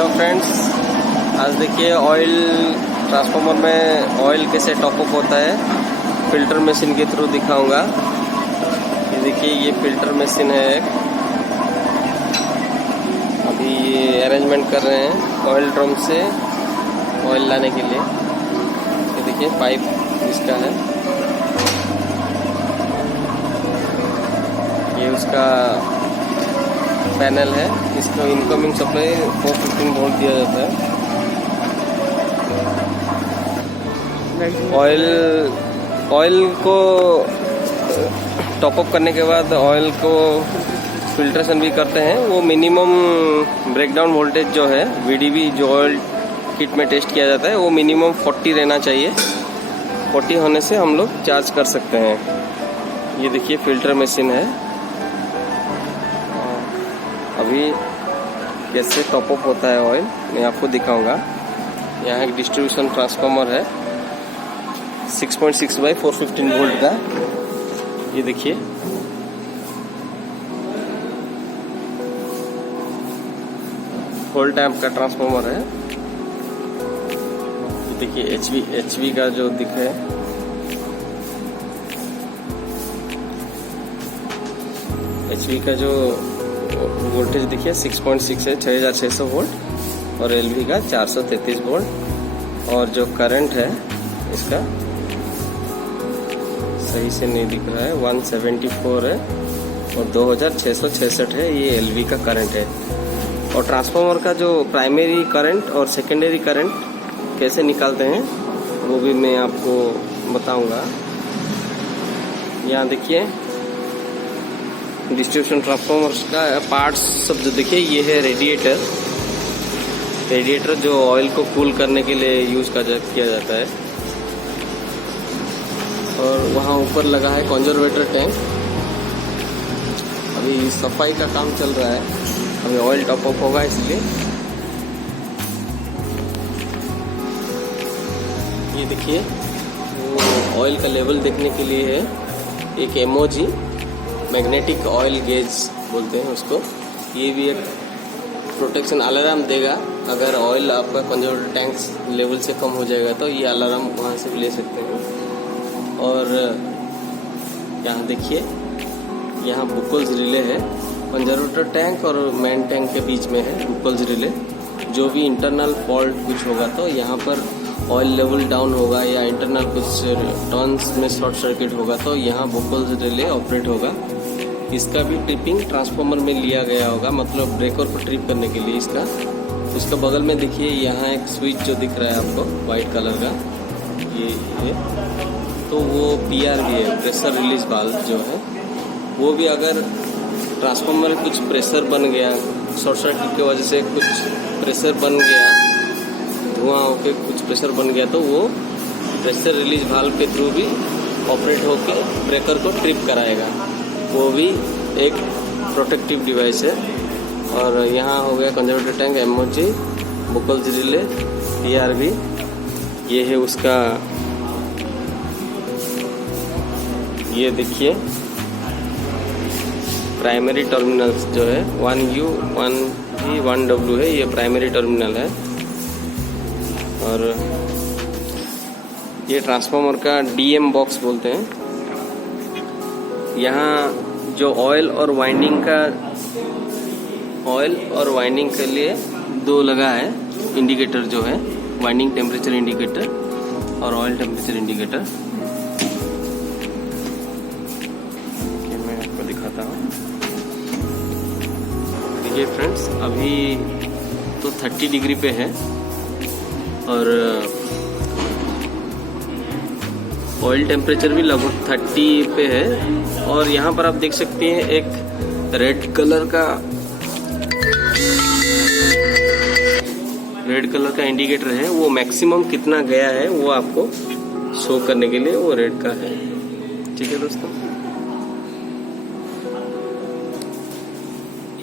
Hello friends, आज देखिए oil transformer में ऑयल कैसे टॉपअप होता है फिल्टर मशीन के थ्रू दिखाऊंगा। ये देखिए, ये फिल्टर मशीन है एक। अभी ये अरेंजमेंट कर रहे हैं ऑयल ड्रम से ऑयल लाने के लिए। ये देखिए पाइप इसका है, ये उसका पैनल है। इसको इनकमिंग सप्लाई 415 वोल्ट दिया जाता है। ऑयल को टॉपअप करने के बाद ऑयल को फिल्ट्रेशन भी करते हैं। वो मिनिमम ब्रेकडाउन वोल्टेज जो है VDB जो ऑयल किट में टेस्ट किया जाता है वो मिनिमम 40 रहना चाहिए। 40 होने से हम लोग चार्ज कर सकते हैं। ये देखिए फिल्टर मशीन है। अभी कैसे टॉपअप होता है ऑयल मैं आपको दिखाऊंगा। यहाँ एक डिस्ट्रीब्यूशन ट्रांसफार्मर है 6.6 बाई 415 वोल्ट का। ये देखिए, वोल्ट एम्प का ट्रांसफार्मर है। ये देखिए HV का जो दिख है, HV का जो वोल्टेज देखिए 6.6 है, 6600 वोल्ट, और LV का 433 वोल्ट। और जो करंट है इसका सही से नहीं दिख रहा है, 174 है और 2666 है। ये LV का करंट है। और ट्रांसफार्मर का जो प्राइमरी करंट और सेकेंडरी करंट कैसे निकालते हैं वो भी मैं आपको बताऊंगा। यहाँ देखिए डिस्ट्रीब्यूशन ट्रांसफार्मर का पार्ट्स सब जो देखिए, ये है रेडिएटर जो ऑयल को कूल करने के लिए यूज़ किया जाता है। और वहाँ ऊपर लगा है कंजर्वेटर टैंक। अभी सफाई का काम चल रहा है, अभी ऑयल टॉपअप होगा इसलिए। ये देखिए, वो ऑयल का लेवल देखने के लिए है एक एमओजी, मैग्नेटिक ऑयल गेज बोलते हैं उसको। ये भी एक प्रोटेक्शन अलार्म देगा। अगर ऑयल आपका कंजर्वेटर टैंक लेवल से कम हो जाएगा तो ये अलार्म वहाँ से भी ले सकते हैं। और यहाँ देखिए, यहाँ बुकल्स रिले है। कंजर्वेटर टैंक और मेन टैंक के बीच में है बुकल्स रिले। जो भी इंटरनल फॉल्ट कुछ होगा तो यहाँ पर ऑयल लेवल डाउन होगा या इंटरनल कुछ टर्न्स में शॉर्ट सर्किट होगा तो यहाँ बुकल्स रिले ऑपरेट होगा। इसका भी ट्रिपिंग ट्रांसफार्मर में लिया गया होगा, मतलब ब्रेकर को ट्रिप करने के लिए इसका। उसका बगल में देखिए यहाँ एक स्विच जो दिख रहा है आपको वाइट कलर का, ये तो वो PR भी है, प्रेशर रिलीज वाल्व जो है। वो भी अगर ट्रांसफार्मर में कुछ प्रेशर बन गया, शॉर्ट सर्किट की वजह से कुछ प्रेशर बन गया, धुआं होकर कुछ प्रेशर बन गया तो वो प्रेशर रिलीज वाल्व के थ्रू भी ऑपरेट होकर ब्रेकर को ट्रिप कराएगा। वो भी एक प्रोटेक्टिव डिवाइस है। और यहाँ हो गया conservator tank, MOG, बुकल्स relay, PRV। ये है उसका, ये देखिए प्राइमरी टर्मिनल्स जो है 1U 1G 1W है, ये प्राइमरी टर्मिनल है। और ये ट्रांसफार्मर का DM बॉक्स बोलते हैं। यहाँ जो ऑयल और वाइंडिंग के लिए दो लगा है इंडिकेटर जो है, वाइंडिंग टेम्परेचर इंडिकेटर और ऑयल टेम्परेचर इंडिकेटर। मैं आपको दिखाता हूँ। देखिए फ्रेंड्स, अभी तो 30 डिग्री पे है और ऑयल टेम्परेचर भी लगभग 30 पे है। और यहाँ पर आप देख सकते हैं एक रेड कलर का इंडिकेटर है। वो मैक्सिमम कितना गया है वो आपको शो करने के लिए वो रेड का है। ठीक है दोस्तों,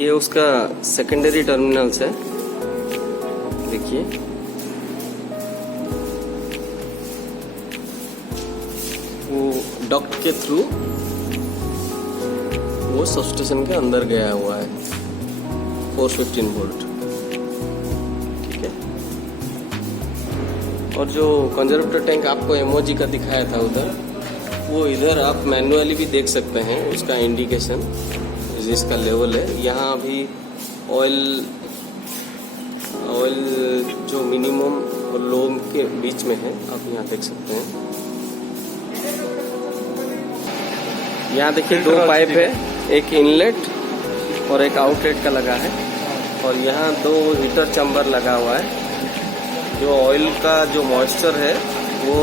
ये उसका सेकेंडरी टर्मिनल्स है। देखिए, वो डक्ट के थ्रू वो सबस्टेशन के अंदर गया हुआ है 415 वोल्ट। और जो कंजर्वेटर टैंक आपको एमओजी का दिखाया था उधर, वो इधर आप मैनुअली भी देख सकते हैं उसका इंडिकेशन जिसका लेवल है। यहाँ अभी ऑयल जो मिनिमम और लो के बीच में है, आप यहाँ देख सकते हैं। यहाँ देखिए 2 पाइप है, एक इनलेट और एक आउटलेट का लगा है, और यहाँ 2 हीटर चैम्बर लगा हुआ है। जो ऑयल का जो मॉइस्चर है वो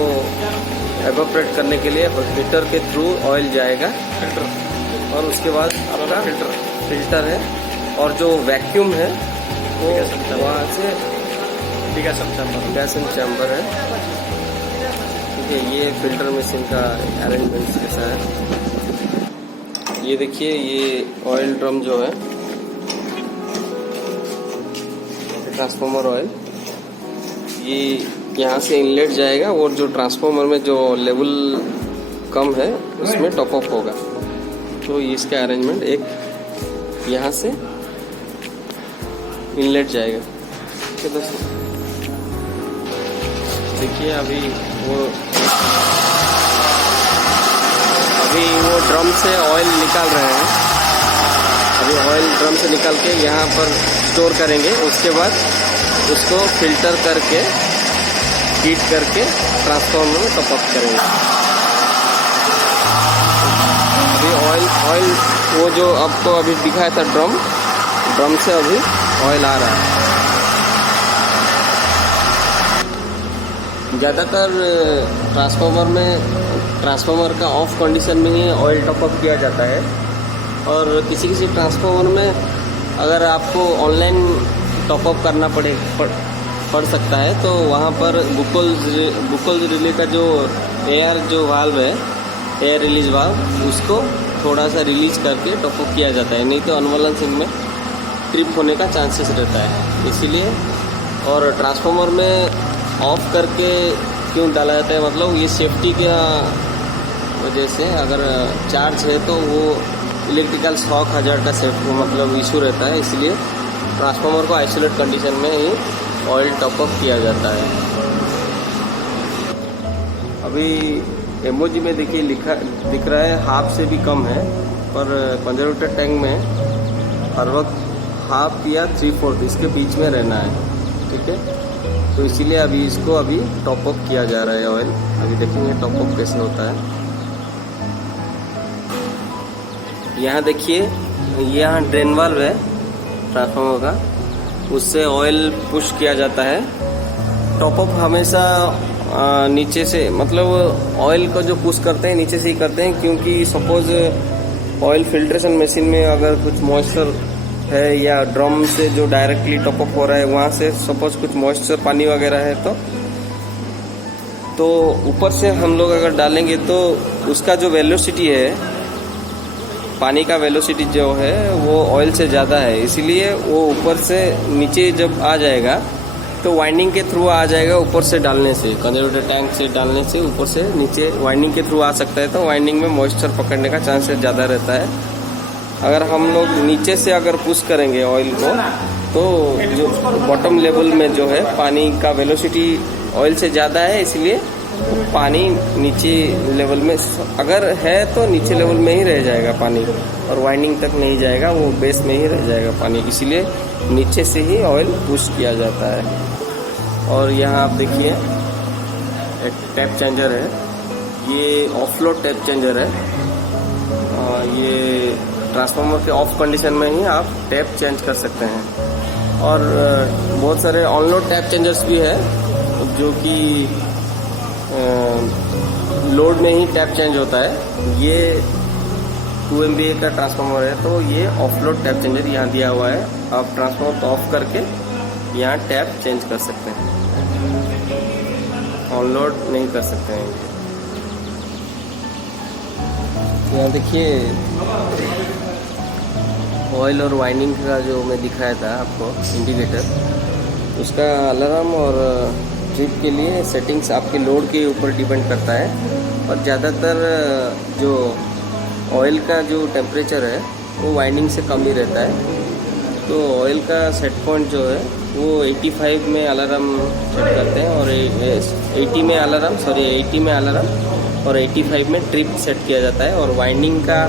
एवोपरेट करने के लिए हीटर के थ्रू ऑयल जाएगा फिल्टर, और उसके बाद आपका फिल्टर है, और जो वैक्यूम है वो वहाँ से डिगेशन चैम्बर है। ठीक है, ये फिल्टर मशीन का अरेंजमेंट कैसा है। ये देखिए, ये ऑयल ड्रम जो है, ट्रांसफार्मर ऑयल, ये यहाँ से इनलेट जाएगा, और जो ट्रांसफार्मर में जो लेवल कम है उसमें टॉप अप होगा। तो इसका अरेंजमेंट एक यहाँ से इनलेट जाएगा। ठीक है दोस्तों, देखिए अभी वो ड्रम से ऑयल निकाल रहे हैं। अभी ऑयल ड्रम से निकाल के यहाँ पर स्टोर करेंगे, उसके बाद उसको फिल्टर करके हीट करके ट्रांसफार्मर में टॉप अप करेंगे। अभी ऑयल वो जो आपको अभी दिखाया था ड्रम से अभी ऑयल आ रहा है। ज़्यादातर ट्रांसफार्मर का ऑफ कंडीशन में ही ऑयल टॉप अप किया जाता है, और किसी ट्रांसफार्मर में अगर आपको ऑनलाइन टॉप अप करना पड़ सकता है, तो वहाँ पर बुकल रिले का जो एयर जो वाल्व है, एयर रिलीज वाल्व, उसको थोड़ा सा रिलीज करके टॉप अप किया जाता है, नहीं तो अनबैलेंसिंग में ट्रिप होने का चांसेस रहता है। इसीलिए, और ट्रांसफार्मर में ऑफ करके क्यों डाला जाता है, मतलब ये सेफ्टी के वजह से, अगर चार्ज है तो वो इलेक्ट्रिकल शॉक हजार्ड का सेफ्टी मतलब इशू रहता है, इसलिए ट्रांसफार्मर को आइसोलेट कंडीशन में ही ऑयल टॉप अप किया जाता है। अभी एमओजी में देखिए दिख रहा है हाफ से भी कम है, पर कंजर्वेटर टैंक में हर वक्त हाफ या 3/4 इसके बीच में रहना है। ठीक है, तो इसीलिए अभी इसको टॉप अप किया जा रहा है ऑयल। अभी देखेंगे टॉप अप कैसे होता है। यहाँ देखिए, यहाँ ड्रेन वाल्व है ट्रांसफार्मर का, उससे ऑयल पुश किया जाता है। टॉप अप हमेशा नीचे से, मतलब ऑयल को जो पुश करते हैं नीचे से ही करते हैं, क्योंकि सपोज ऑयल फिल्ट्रेशन मशीन में अगर कुछ मॉइस्चर है या ड्रम से जो डायरेक्टली टॉप अप हो रहा है, वहाँ से सपोज कुछ मॉइस्चर पानी वगैरह है तो ऊपर से हम लोग अगर डालेंगे तो उसका जो वेलोसिटी है, पानी का वेलोसिटी जो है वो ऑयल से ज़्यादा है, इसीलिए वो ऊपर से नीचे जब आ जाएगा तो वाइंडिंग के थ्रू आ जाएगा। ऊपर से डालने से, कंजर्वेटर टैंक से डालने से ऊपर से नीचे वाइंडिंग के थ्रू आ सकता है, तो वाइंडिंग में मॉइस्चर पकड़ने का चांसेस ज़्यादा रहता है। अगर हम लोग नीचे से अगर पुश करेंगे ऑयल को, तो जो बॉटम लेवल में जो है पानी का वेलोसिटी ऑयल से ज़्यादा है, इसलिए पानी नीचे लेवल में अगर है तो नीचे लेवल में ही रह जाएगा पानी, और वाइंडिंग तक नहीं जाएगा, वो बेस में ही रह जाएगा पानी, इसीलिए नीचे से ही ऑयल पुश किया जाता है। और यहाँ आप देखिए एक टैप चेंजर है, ये ऑफलोड टैप चेंजर है। ये ट्रांसफार्मर के ऑफ कंडीशन में ही आप टैप चेंज कर सकते हैं। और बहुत सारे ऑनलोड टैप चेंजर्स भी है, जो कि लोड में ही टैप चेंज होता है। ये 2 MVA का ट्रांसफार्मर है, तो ये ऑफलोड टैप चेंजर यहाँ दिया हुआ है। आप ट्रांसफार्मर को ऑफ करके यहाँ टैप चेंज कर सकते हैं, ऑनलोड नहीं कर सकते हैं। यहाँ देखिए ऑयल और वाइंडिंग का जो मैं दिखाया था आपको इंडिकेटर, उसका अलार्म और ट्रिप के लिए सेटिंग्स आपके लोड के ऊपर डिपेंड करता है। और ज़्यादातर जो ऑयल का जो टेम्परेचर है वो वाइंडिंग से कम ही रहता है, तो ऑयल का सेट पॉइंट जो है वो 85 में अलार्म सेट करते हैं और 80 में अलार्म और 85 में ट्रिप सेट किया जाता है। और वाइंडिंग का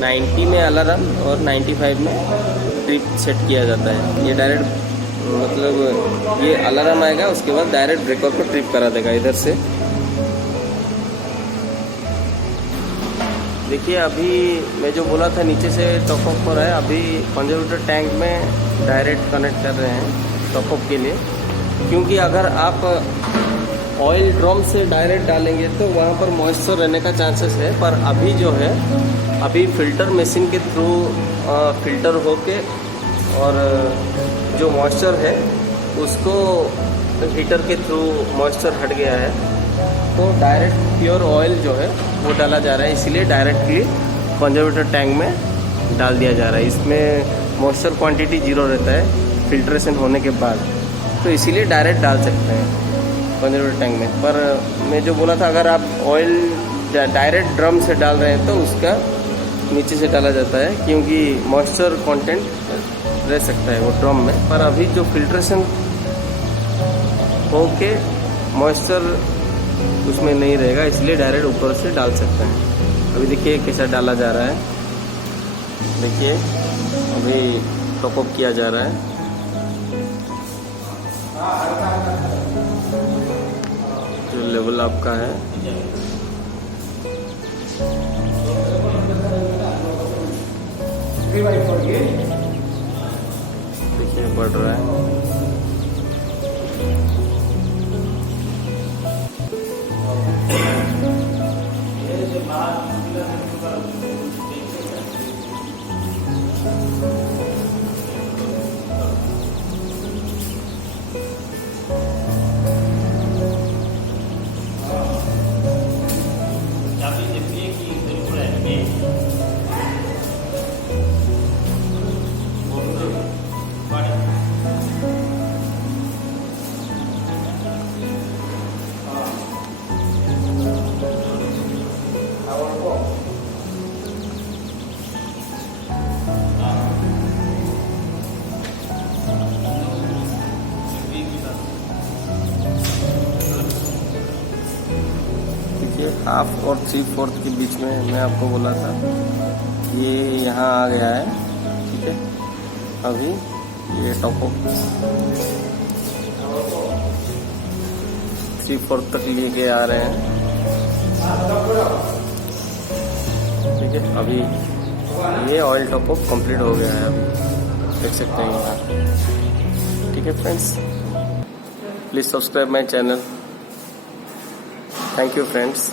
90 में अलार्म और 95 में ट्रिप सेट किया जाता है। ये डायरेक्ट मतलब ये अलार्म आएगा, उसके बाद डायरेक्ट ब्रेकर को ट्रिप करा देगा इधर से। देखिए अभी मैं जो बोला था नीचे से टॉप अप पर है, अभी कंजर्वेटर टैंक में डायरेक्ट कनेक्ट कर रहे हैं टॉप अप के लिए, क्योंकि अगर आप ऑयल ड्रम से डायरेक्ट डालेंगे तो वहाँ पर मॉइस्चर रहने का चांसेस है। पर अभी जो है अभी फिल्टर मशीन के थ्रू फिल्टर होके और जो मॉइस्चर है उसको हीटर के थ्रू मॉइस्चर हट गया है, तो डायरेक्ट प्योर ऑयल जो है वो डाला जा रहा है, इसीलिए डायरेक्टली कंजर्वेटर टैंक में डाल दिया जा रहा है। इसमें मॉइस्चर क्वांटिटी 0 रहता है फिल्ट्रेशन होने के बाद, तो इसीलिए डायरेक्ट डाल सकते हैं कंजर्वेटर टैंक में। पर मैं जो बोला था अगर आप ऑयल डायरेक्ट ड्रम से डाल रहे हैं तो उसका नीचे से डाला जाता है, क्योंकि मॉइस्चर कंटेंट रह सकता है वो ड्रम में। पर अभी जो फिल्ट्रेशन होके मॉइस्चर उसमें नहीं रहेगा, इसलिए डायरेक्ट ऊपर से डाल सकते हैं। अभी देखिए कैसा डाला जा रहा है, देखिए अभी टॉप अप किया जा रहा है। जो लेवल आपका है देखिए बढ़ रहा है। हाफ और 3/4 के बीच में मैं आपको बोला था, ये यहाँ आ गया है, ठीक है। अभी ये टॉप अप 3/4 तक लेके आ रहे हैं, ठीक है। अभी ये ऑयल टॉप अप कंप्लीट हो गया है, अभी देख सकते हैं यहाँ, ठीक है friends. Please subscribe my channel. Thank you friends.